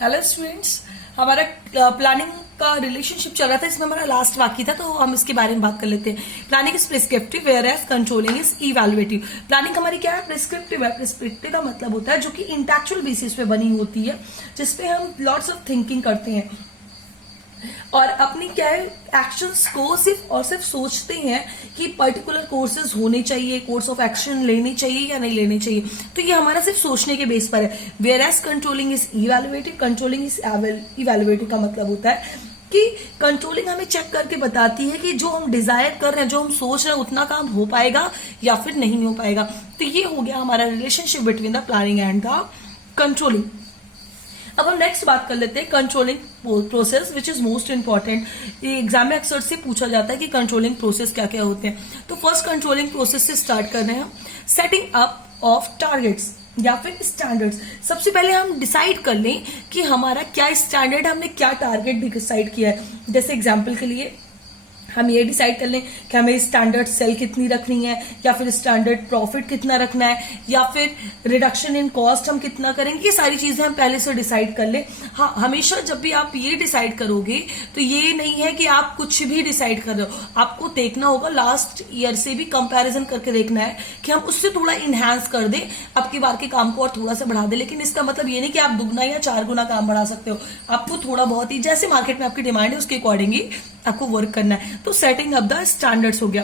Hello students, हमारा planning का relationship चल रहा था। इसमें हमारा लास्ट बाकी था, तो हम इसके बारे में बात कर लेते हैं। Planning is prescriptive whereas controlling is evaluative. Planning हमारी क्या है? प्रिस्क्रिप्टिव है। प्रिस्क्रिप्टिव का मतलब होता है जो कि इंटेक्चुअल बेसिस पे बनी होती है, जिसपे हम लॉट्स ऑफ थिंकिंग करते हैं और अपनी क्या है एक्शंस को सिर्फ और सिर्फ सोचते हैं कि पर्टिकुलर कोर्सेज होने चाहिए, कोर्स ऑफ एक्शन लेने चाहिए या नहीं लेने चाहिए। तो ये हमारा सिर्फ सोचने के बेस पर है। Whereas controlling is evaluative. Controlling is evaluative का मतलब होता है कि कंट्रोलिंग हमें चेक करके बताती है कि जो हम डिजायर कर रहे हैं, जो हम सोच रहे हैं, उतना काम हो पाएगा या फिर नहीं हो पाएगा। तो ये हो गया हमारा relationship between the planning and the controlling. अब हम नेक्स्ट बात कर लेते हैं controlling process, which is most important. ये एग्जाम में अक्सर से पूछा जाता है कि कंट्रोलिंग प्रोसेस क्या क्या होते हैं। तो फर्स्ट कंट्रोलिंग प्रोसेस से स्टार्ट कर रहे हैं हम। सेटिंग अप ऑफ टारगेट्स या फिर स्टैंडर्ड्स। सबसे पहले हम डिसाइड कर लें कि हमारा क्या स्टैंडर्ड, हमने क्या टारगेट डिसाइड किया है। जैसे एग्जाम्पल के लिए हम ये डिसाइड कर लें कि हमें स्टैंडर्ड सेल कितनी रखनी है, या फिर स्टैंडर्ड प्रॉफिट कितना रखना है, या फिर रिडक्शन इन कॉस्ट हम कितना करेंगे। ये सारी चीजें हम पहले से डिसाइड कर लें। हाँ, हमेशा जब भी आप ये डिसाइड करोगे तो ये नहीं है कि आप कुछ भी डिसाइड कर रहे हो। आपको देखना होगा, लास्ट ईयर से भी कंपैरिजन करके देखना है कि हम उससे थोड़ा इनहेंस कर दें, अब की बार के काम को और थोड़ा सा बढ़ा दें। लेकिन इसका मतलब ये नहीं कि आप दुगना या 4 गुना काम बढ़ा सकते हो। आपको थोड़ा बहुत ही, जैसे मार्केट में आपकी डिमांड है उसके अकॉर्डिंग ही आपको वर्क करना है। तो सेटिंग अप द स्टैंडर्ड्स हो गया।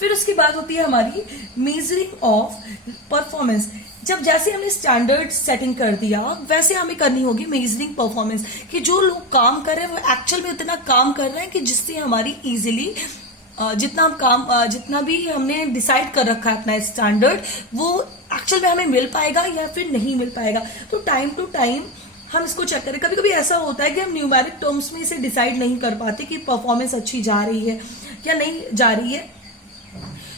फिर उसकी बात होती है हमारी मेजरिंग ऑफ परफॉर्मेंस। जब जैसे हमने स्टैंडर्ड सेटिंग कर दिया, वैसे हमें करनी होगी मेजरिंग परफॉर्मेंस, कि जो लोग काम कर रहे हैं वो एक्चुअल में उतना काम कर रहे हैं कि जिससे हमारी इजीली जितना हम काम जितना भी हमने डिसाइड कर रखा है अपना स्टैंडर्ड, वो एक्चुअल में हमें मिल पाएगा या फिर नहीं मिल पाएगा। तो टाइम टू टाइम हम इसको चेक करें। कभी कभी ऐसा होता है कि हम न्यूमेरिक टर्म्स में इसे डिसाइड नहीं कर पाते कि परफॉर्मेंस अच्छी जा रही है या नहीं जा रही है,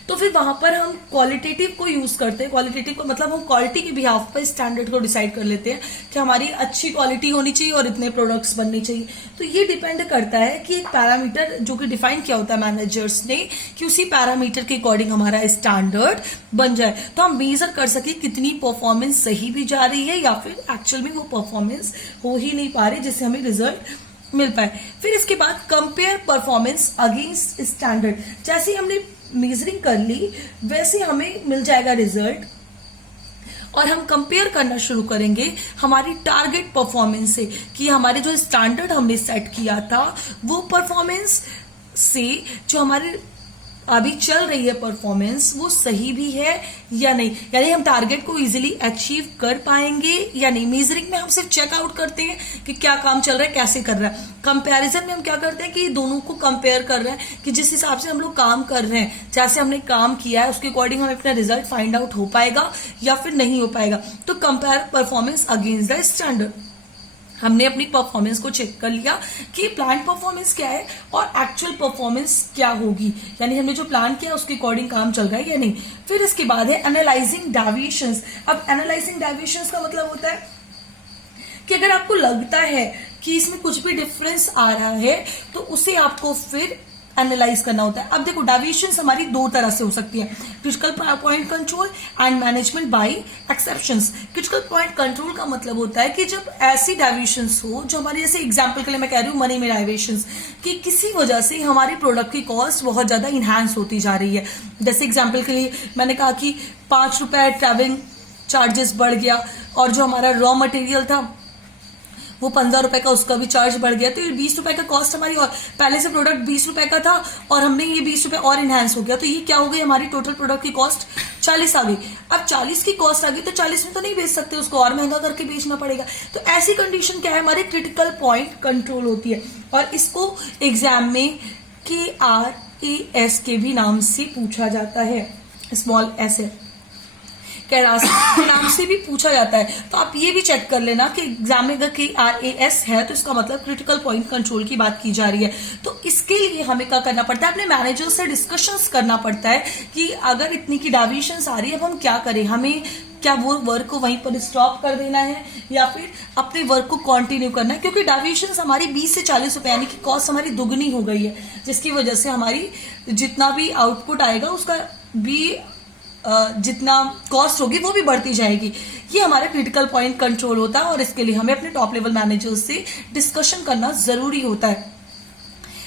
तो फिर वहां पर हम क्वालिटेटिव को यूज करते हैं। क्वालिटेटिव को मतलब हम क्वालिटी के बिहाफ पर स्टैंडर्ड को डिसाइड कर लेते हैं कि हमारी अच्छी क्वालिटी होनी चाहिए और इतने प्रोडक्ट्स बनने चाहिए। तो ये डिपेंड करता है कि एक पैरामीटर जो कि डिफाइन किया होता है मैनेजर्स ने, कि उसी पैरामीटर के अकॉर्डिंग हमारा स्टैंडर्ड बन जाए, तो हम मेजर कर सके कितनी परफॉर्मेंस सही भी जा रही है या फिर एक्चुअल में वो परफॉर्मेंस हो ही नहीं पा रही जिससे हमें रिजल्ट मिल पाए। फिर इसके बाद कंपेयर परफॉर्मेंस अगेंस्ट स्टैंडर्ड। जैसे हमने मेजरिंग कर ली वैसे हमें मिल जाएगा रिजल्ट, और हम कंपेयर करना शुरू करेंगे हमारी टारगेट परफॉर्मेंस से, कि हमारे जो स्टैंडर्ड हमने सेट किया था वो परफॉर्मेंस से जो हमारे अभी चल रही है परफॉर्मेंस, वो सही भी है या नहीं, यानी हम टारगेट को इजीली अचीव कर पाएंगे या नहीं। मेजरिंग में हम सिर्फ चेकआउट करते हैं कि क्या काम चल रहा है, कैसे कर रहा है। कंपैरिजन में हम क्या करते हैं कि दोनों को कंपेयर कर रहे हैं कि जिस हिसाब से हम लोग काम कर रहे हैं, जैसे हमने काम किया है उसके अकॉर्डिंग हमें अपना रिजल्ट फाइंड आउट हो पाएगा या फिर नहीं हो पाएगा। तो compare performance against the standard. हमने अपनी परफॉर्मेंस को चेक कर लिया कि प्लान परफॉर्मेंस क्या है और एक्चुअल परफॉर्मेंस क्या होगी, यानी हमने जो प्लान किया उसके अकॉर्डिंग काम चल रहा है या नहीं। फिर इसके बाद है एनालाइजिंग डेविएशंस। अब एनालाइजिंग डेविएशंस का मतलब होता है कि अगर आपको लगता है कि इसमें कुछ भी डिफरेंस आ रहा है तो उसे आपको फिर एनालाइज करना होता है। अब देखो, डेविएशंस हमारी 2 तरह से हो सकती है, critical point control and management by exceptions. Critical point control का मतलब होता है कि जब ऐसी डेविएशंस हो जो हमारी, जैसे एग्जांपल के लिए मैं कह रही हूँ मनी में डेविएशंस, कि किसी वजह से हमारे प्रोडक्ट की कॉस्ट बहुत ज्यादा इनहांस होती जा रही है। जैसे एग्जाम्पल के लिए मैंने कहा कि 5 रुपए ट्रैवलिंग चार्जेस बढ़ गया, और जो हमारा रॉ मटेरियल था वो 15 रुपए का, उसका भी चार्ज बढ़ गया। तो ये 20 रुपए का कॉस्ट हमारी, और पहले से प्रोडक्ट 20 रुपए का था और हमने ये 20 रुपए और इनहेंस हो गया, तो ये क्या हो गई, हमारी टोटल प्रोडक्ट की कॉस्ट 40 आ गई। अब 40 की कॉस्ट आ गई तो 40 में तो नहीं बेच सकते, उसको और महंगा करके बेचना पड़ेगा। तो ऐसी कंडीशन क्या है, हमारी क्रिटिकल पॉइंट कंट्रोल होती है, और इसको एग्जाम में KRAS के भी नाम से पूछा जाता है, स्मॉल एस है, कैरास के नाम से भी पूछा जाता है। तो आप ये भी चेक कर लेना कि एग्जाम में अगर KRAS है तो इसका मतलब क्रिटिकल पॉइंट कंट्रोल की बात की जा रही है। तो इसके लिए हमें क्या करना पड़ता है, अपने मैनेजर से डिस्कशंस करना पड़ता है कि अगर इतनी की डेविएशंस आ रही है अब हम क्या करें, हमें क्या वो वर्क को वहीं पर स्टॉप कर देना है या फिर अपने वर्क को कंटिन्यू करना है। क्योंकि डेविएशंस हमारी 20 से 40 रुपए यानी कि कॉस्ट हमारी दुगनी हो गई है, जिसकी वजह से हमारी जितना भी आउटपुट आएगा उसका भी जितना कॉस्ट होगी वो भी बढ़ती जाएगी। ये हमारा क्रिटिकल पॉइंट कंट्रोल होता है और इसके लिए हमें अपने टॉप लेवल मैनेजर्स से डिस्कशन करना जरूरी होता है।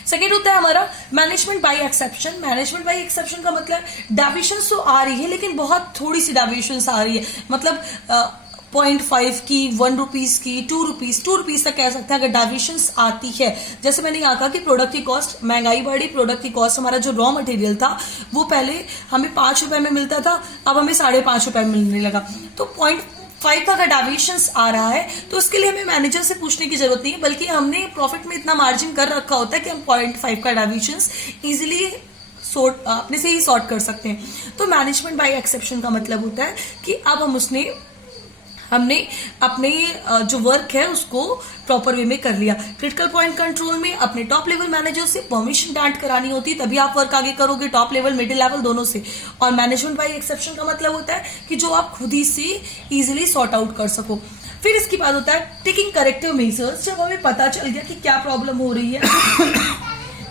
सेकेंड होता है हमारा management by exception. Management by exception का मतलब डेविएशंस तो आ रही है लेकिन बहुत थोड़ी सी डेविएशंस आ रही है, मतलब 0.5 की, 1 रुपीज की, 2 रुपीज तक कह सकते हैं अगर डेविएशंस आती है। जैसे मैंने यहाँ कहा कि प्रोडक्ट की कॉस्ट, महंगाई बढ़ी, प्रोडक्ट की कॉस्ट, हमारा जो रॉ मटेरियल था वो पहले हमें 5 रुपए में मिलता था, अब हमें 5.5 रुपए में मिलने लगा। तो 0.5 का अगर डेविएशंस आ रहा है तो उसके लिए हमें मैनेजर से पूछने की जरूरत नहीं है, बल्कि हमने प्रॉफिट में इतना मार्जिन कर रखा होता है कि हम 0.5 का डेविएशंस इजिली अपने से ही सॉर्ट कर सकते हैं। तो मैनेजमेंट बाय एक्सेप्शन का मतलब होता है कि अब हमने अपने जो वर्क है उसको प्रॉपर वे में कर लिया। क्रिटिकल पॉइंट कंट्रोल में अपने टॉप लेवल मैनेजर से परमिशन ग्रांट करानी होती है, तभी आप वर्क आगे करोगे, टॉप लेवल, मिडिल लेवल दोनों से। और मैनेजमेंट बाय एक्सेप्शन का मतलब होता है कि जो आप खुद ही से इजिली सॉर्ट आउट कर सको। फिर इसके बाद होता है टेकिंग करेक्टिव मेजर्स। जब हमें पता चल गया कि क्या प्रॉब्लम हो रही है,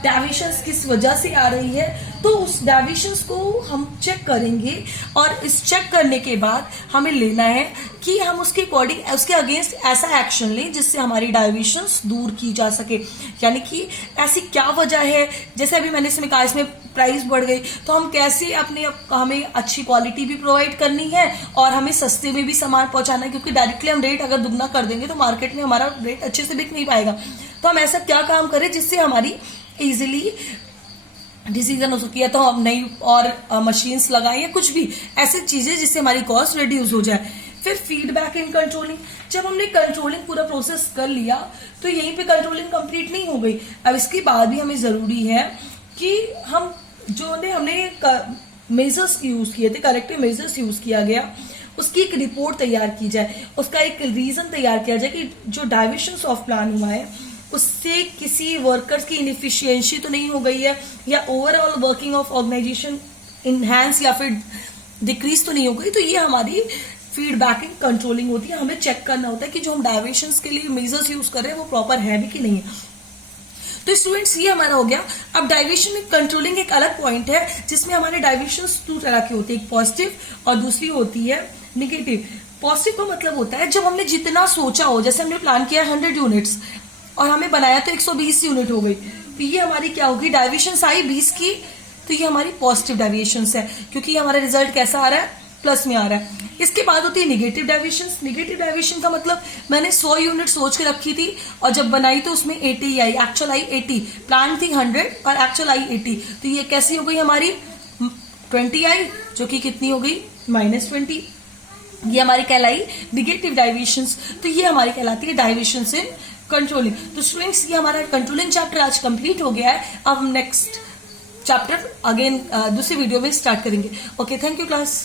डेविएशंस किस वजह से आ रही है, तो उस डेविएशंस को हम चेक करेंगे और इस चेक करने के बाद हमें लेना है कि हम उसके अकॉर्डिंग, उसके अगेंस्ट ऐसा एक्शन लें जिससे हमारी डेविएशंस दूर की जा सके। यानी कि ऐसी क्या वजह है, जैसे अभी मैंने इसमें कहा इसमें प्राइस बढ़ गई, तो हम कैसे हमें अच्छी क्वालिटी भी प्रोवाइड करनी है और हमें सस्ते में भी सामान पहुंचाना है, क्योंकि डायरेक्टली हम रेट अगर दुगना कर देंगे तो मार्केट में हमारा रेट अच्छे से बिक नहीं पाएगा। तो हम ऐसा क्या काम करें जिससे हमारी इजिली डिसीजन हो सकती है, तो हम नई और मशीन्स लगाएं या कुछ भी ऐसी चीजें जिससे हमारी कॉस्ट रिड्यूस हो जाए। फिर फीडबैक इन कंट्रोलिंग। जब हमने कंट्रोलिंग पूरा प्रोसेस कर लिया तो यहीं पे कंट्रोलिंग कंप्लीट नहीं हो गई। अब इसके बाद भी हमें जरूरी है कि हम हमने मेजर्स यूज किए थे, करेक्टिव मेजर्स यूज किया गया, उसकी एक रिपोर्ट तैयार की जाए, उसका एक रीजन तैयार किया जाए कि जो डाइवर्शंस ऑफ प्लान हुआ है उससे किसी वर्कर्स की इनएफिशिएंसी तो नहीं हो गई है, या overall working of organisation enhance या फिर डिक्रीज तो नहीं हो गई। तो ये हमारी फीडबैकिंग कंट्रोलिंग होती है। हमें चेक करना होता है कि जो हम डाइवर्शंस के लिए मेजर्स यूज कर रहे हैं वो प्रॉपर है भी कि नहीं है। तो स्टूडेंट्स ये हमारा हो गया। अब डाइवर्शन में कंट्रोलिंग एक अलग पॉइंट है जिसमें हमारे डाइवर्शंस 2 तरह की होती है, एक पॉजिटिव और दूसरी होती है निगेटिव। पॉजिटिव का मतलब होता है जब हमने जितना सोचा हो, जैसे हमने प्लान किया 100 यूनिट्स और हमें बनाया तो 120 यूनिट हो गई, तो ये हमारी क्या होगी, डाइवर्शंस आई 20 की, तो ये हमारी पॉजिटिव डाइवर्शंस है, क्योंकि हमारा रिजल्ट कैसा आ रहा है, प्लस में आ रहा है। इसके बाद होती है निगेटिव डाइवर्शंस। निगेटिव डाइवर्शन का मतलब मैंने 100 यूनिट सोच के रखी थी और जब बनाई तो उसमें 80 आई, एक्चुअल आई 80, प्लान थी 100 और एक्चुअल आई 80, तो ये कैसी हो गई हमारी 20 आई, जो कि कितनी हो गई -20। ये हमारी कहलाई निगेटिव डाइवर्शंस। तो ये हमारी कहलाती है डाइवर्शंस इन कंट्रोलिंग। तो स्टूडेंट्स ये हमारा कंट्रोलिंग चैप्टर आज कंप्लीट हो गया है। अब हम नेक्स्ट चैप्टर अगेन दूसरी वीडियो में स्टार्ट करेंगे। Okay, thank you class.